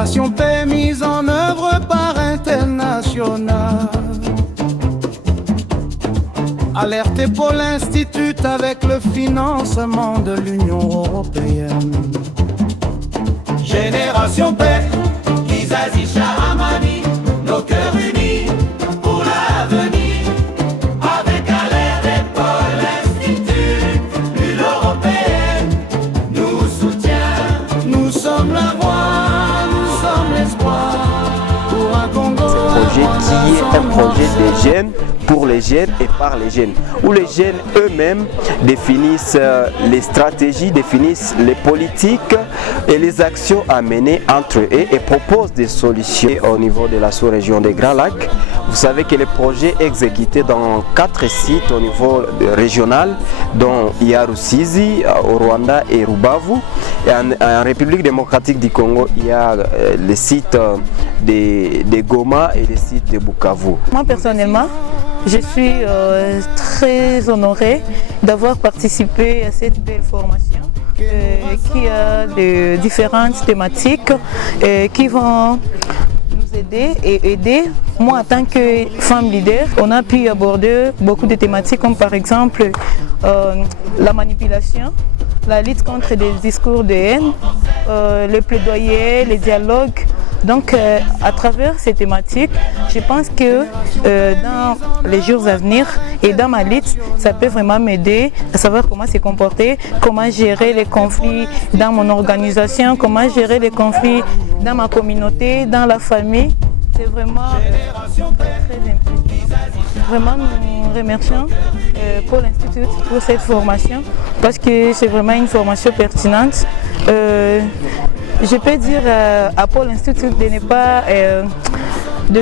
Génération Paix mise en œuvre par International. Alerté pour l'Institut avec le financement de l'Union européenne. Génération Paix, Kizazi Shahamani, nos cœurs unis pour l'avenir. Avec alerte et pour l'Institut, l'Union européenne nous soutient. Nous sommes la voix, nous sommes l'espoir pour un Congo. Ce projet qui est un projet des jeunes, pour les jeunes et par les jeunes, où les jeunes eux-mêmes définissent les stratégies, définissent les politiques et les actions à mener entre eux et proposent des solutions au niveau de la sous-région des Grands Lacs. Vous savez que le projet est exécuté dans 4 sites au niveau régional, dont il y a Rusizi, au Rwanda et Rubavu. Et en République démocratique du Congo, il y a les sites de Goma et les sites de Bukavu. Moi personnellement, je suis très honorée d'avoir participé à cette belle formation qui a de différentes thématiques qui vont nous aider et aider. Moi, en tant que femme leader, on a pu aborder beaucoup de thématiques comme par exemple la manipulation, la lutte contre des discours de haine, le plaidoyer, les dialogues. Donc, à travers ces thématiques, je pense que dans les jours à venir et dans ma lutte, ça peut vraiment m'aider à savoir comment se comporter, comment gérer les conflits dans mon organisation, comment gérer les conflits dans ma communauté, dans la famille. C'est vraiment très important. Vraiment, nous remercions Pôle Institut pour cette formation parce que c'est vraiment une formation pertinente. Je peux dire à Pôle Institut de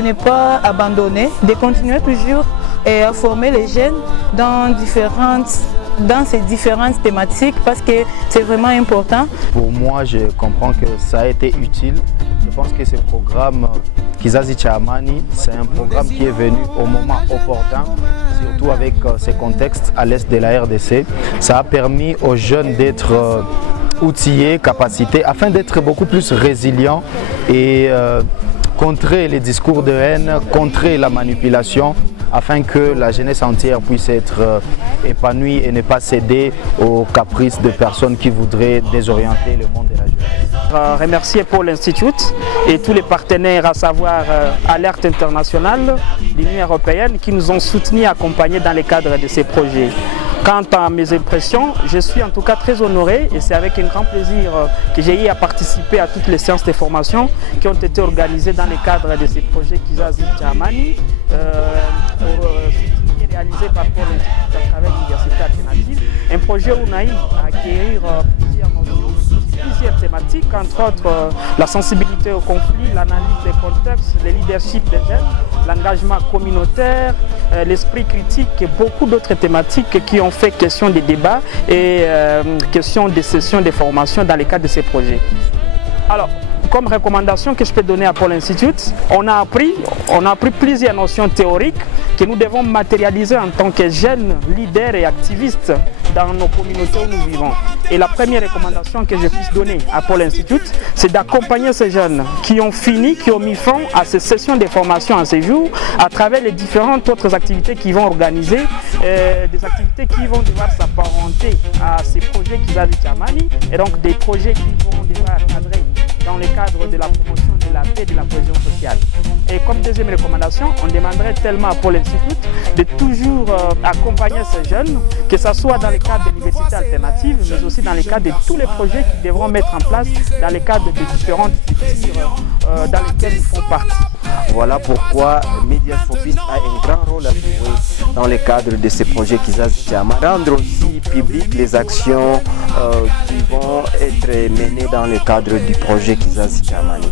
ne pas abandonner, de continuer toujours à former les jeunes dans ces différentes thématiques parce que c'est vraiment important. Pour moi, je comprends que ça a été utile. Je pense que ce programme Kizazi Shahamani, c'est un programme qui est venu au moment opportun, surtout avec ces contextes à l'est de la RDC. Ça a permis aux jeunes d'être outillés, capacités, afin d'être beaucoup plus résilients et contrer les discours de haine, contrer la manipulation, afin que la jeunesse entière puisse être épanouie et ne pas céder aux caprices de personnes qui voudraient désorienter le monde de la jeunesse. Remercier Pôle Institut et tous les partenaires, à savoir Alerte International, l'Union européenne, qui nous ont soutenus et accompagnés dans le cadre de ces projets. Quant à mes impressions, je suis en tout cas très honoré et c'est avec un grand plaisir que j'ai eu à participer à toutes les séances de formation qui ont été organisées dans le cadre de ces projets Kizazi Shahamani, réalisé par Pôle Institut à travers l'Université alternative. Un projet où on a eu à acquérir plusieurs thématiques, entre autres la sensibilité au conflit, l'analyse des contextes, le leadership des jeunes, l'engagement communautaire, l'esprit critique et beaucoup d'autres thématiques qui ont fait question des débats et question des sessions de formation dans le cadre de ces projets. Alors, comme recommandation que je peux donner à Pôle Institut, on a appris plusieurs notions théoriques que nous devons matérialiser en tant que jeunes leaders et activistes dans nos communautés où nous vivons. Et la première recommandation que je puisse donner à Pôle Institut, c'est d'accompagner ces jeunes qui ont fini, qui ont mis fin à ces sessions de formation en séjour à travers les différentes autres activités qu'ils vont organiser, des activités qui vont devoir s'apparenter à ces projets Kizazi Shahamani et donc des projets qui vont devoir cadrer dans le cadre de la promotion de la paix et de la cohésion sociale. Et comme deuxième recommandation, on demanderait tellement à Pôle Institut de toujours accompagner ces jeunes, que ce soit dans le cadre de l'université alternative, mais aussi dans le cadre de tous les projets qu'ils devront mettre en place dans le cadre des différentes structures dans lesquelles ils font partie. Voilà pourquoi Mediafobis a un grand rôle à jouer dans le cadre de ces projets Kizazi Shahamani. Rendre aussi public les actions qui vont être menées dans le cadre du projet Kizazi Shahamani.